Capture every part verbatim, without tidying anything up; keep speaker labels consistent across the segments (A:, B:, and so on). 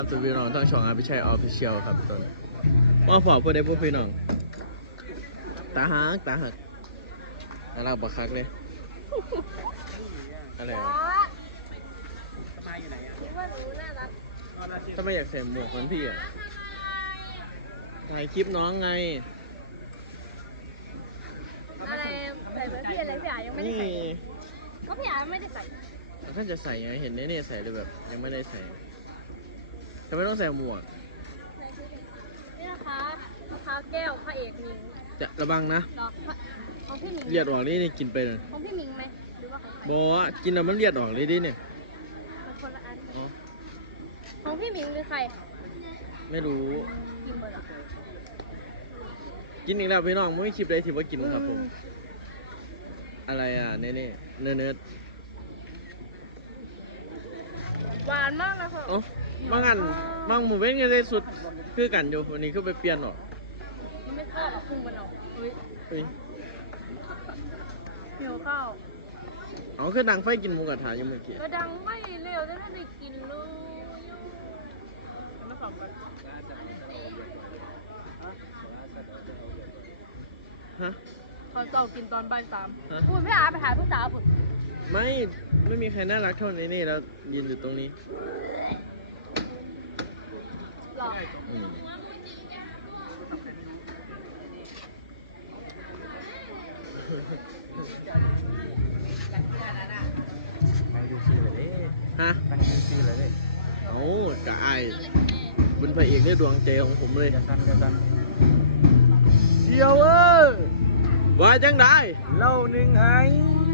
A: ตัวพี่น้องทั้งช่องอาพิชัยออฟฟิเชียลครับตอนว่าพอเพื่อได้พวกพี่น้องตาหักตาหักอะไรบักคักเลยอะไรอ่ะ
B: สบายอยู่ไหนอ่ะ
C: คิดว่าหนูน่ารัก
A: ถ้าไม่อยากใส่หมวกเหมือนพี่อ่ะถ่ายคลิปน้องไง
C: อะไรใส่เหมือนพี่อะไรพี่อายังไม่ได้
A: นี่
C: ใส่ก็พี่อาไม่ได้ใส่
A: ท่านจะใส่ไงเห็นเน่ๆใส่เลยแบบยังไม่ได้ใส่ทำไมต้องใส่หมวก
C: นี่นะคะมะพร้าวแก้วพระเอกมิง
A: จะระวังนะ
C: ดอกของพี่มิง
A: เลียดออกนี่นี่กินไปเลย
C: ของพี่มิงไหมหรือว่าของใคร
A: บอกว่ากินแล้วมันเลียดออกเลยดิเนี่ย
C: มันคนละอัน
A: อ๋อ
C: ของพี่มิงหรือใคร
A: ไม่รู้
C: กินเบอร์ละ
A: กินอีกแล้วพี่น้องไม่มีคลิปใดที่ว่ากินครับผมอะไรอ่ะเน่ๆเนื้อเนื้อ
C: หวานมากนะคะ
A: เอ้าบางอันบางหมู่เว้นก็ได้สุดคือกันอยู่วันนี้คือไปเปลี่ยนหรอก
C: มันไม่ทอดหรอกพุงมันออกเฮ้ย
A: เฮ้ย
C: เหี่ยวข้าว
A: เอาคือดังไฟกินหมูกระทะอยู่เมื่อกี้
C: กระดังไม่เร็วจะได้กินเลยมาสองกัน
A: ฮะ
C: ตอนเช้ากินตอนบ่ายสาม
A: ฮะ
C: พูดพี่อาไปถ่ายผู้สาวพุ่น
A: ไม่ไม่มีใครน่ารักเท่านี้นี่แล้วยืนอยู่ตรงนี้
C: หรอ
A: อืมฮะ
B: ตั้งชื่อชื่อเลย
A: เอากะไอายเป็นพระเอกในดวงใจของผมเลย
B: เดี๋ยวกันเดี๋ยวกัน
A: เชียวเอ้ยว่าจังได้
B: เล่าหนึ่งไอ้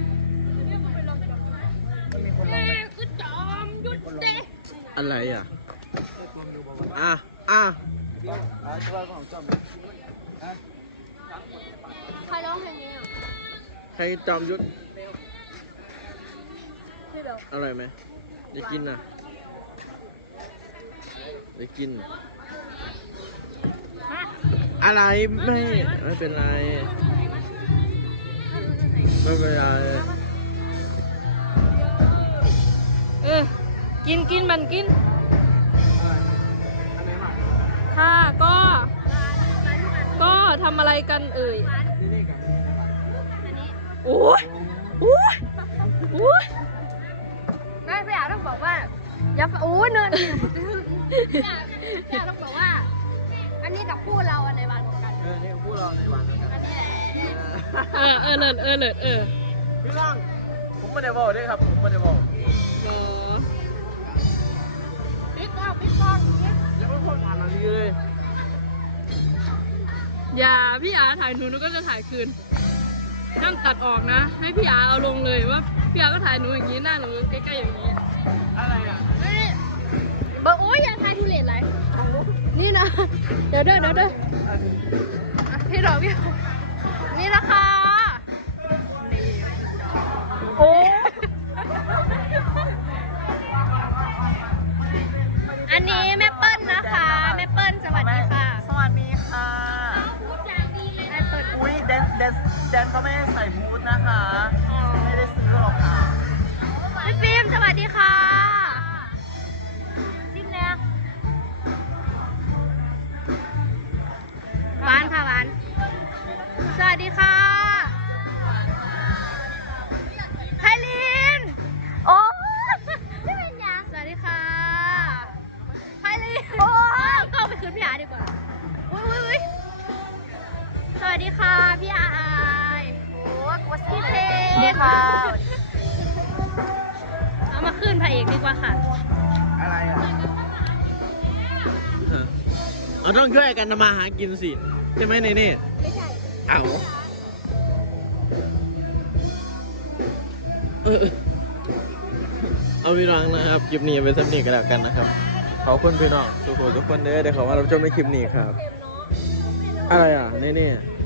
B: มีคนลองไหม
C: คือจอมยุดเตะ
A: อะไรอ่ะอ่ะอ่ะ
B: อ่าช่วยของจอมอ่ะ
C: ใครร้องเพลงนี้อ่ะ
A: ใครจอมยุทธ
C: พี่เบล
A: อร่อยไหมจะกินน่ะจะกิน
C: มา
A: อะไรไม่ไม่เป็นไรไม่เป็นไร
C: เออกินกินมันกิน
B: อันไหนมา
C: ค่ะก็ก็ทำอะไรกันเอ่ย
B: นี่นี่กับนี่นะครับ
C: โอ้ยโอ้ยโอ้ยนายพี่อาต้องบอกว่าอย่าโอ้ยเนินพี่อาต้องบอกว่า อันนี้กับคู่เราอะไรบ้างกัน
B: เออนี่พูดเราในวันนั้นกัน
C: อันนี้แหละ
A: เออเออเลิศเออเลิศเออ
B: พี่น้องผมไม่ได้บอกด้วยครับผมไม่ได้บอก
A: เออ
C: ปิดกล้องปิดกล้อง
B: ยังไม่พูดผ่านอะไรเลย
D: อย่าพี่อาถ่ายหนูหนูก็จะถ่ายคืนห้ามตัดออกนะ ให้พี่อาเอาลงเลยว่าพี่อาก็ถ่ายหนูอย่างนี้หน้าหนูใกล้ๆอย่างนี้
B: อะไรอ่ะ
C: นี่เบอร์โอ้ยอย่าทายทุเรศไรนี่นะ เดี๋ยวเด้อเดี๋ยวเด้ออ่ะพี่ดอกพี่ดอกนี่นะคะนี่โอ้อันนี้แม่เปิ้ลนะคะแม่เปิ้ลสวัสดีค่ะ
B: สวัสดีค่ะ
C: แม่เปิ้ล
B: อุ้ยแดนแดนแดนเขาไม่ได้ใส่บูทนะคะ ไม่ได้ซื้อหรอกค่ะ
C: พี่ฟิล์มสวัสดีค่ะจิ้มแล้วหวานค่ะหวานสวัสดีค่ะไพลินโอ้ไม่เป็นยังสวัสดีค่ะไพลินโอ้ก็ไปคืนพี่อาดีกว่าอุ้ยอุ้ยอุ้ยสวัสดีค่ะพี่อาอายโอ้พี่เพลค่ะ เอามาขึ้นพระเอกดีกว่าค่ะ
B: อะไรอ่ะ
A: เอาต้องช่วยกันทำมาหากินสิใช่ไหมเน่เน่
C: ไม่ใช่
A: เอาเออเอาพี่น้องนะครับคลิปนี้เป็นสำเนียงกันแล้วกันนะครับขอบคุณพี่น้องทุกคนทุกคนเด้อเดี๋ยวขอว่าเราชมในคลิปนี้ครับ
C: เค็มเนาะ
A: อะไรอ่ะเน่เน่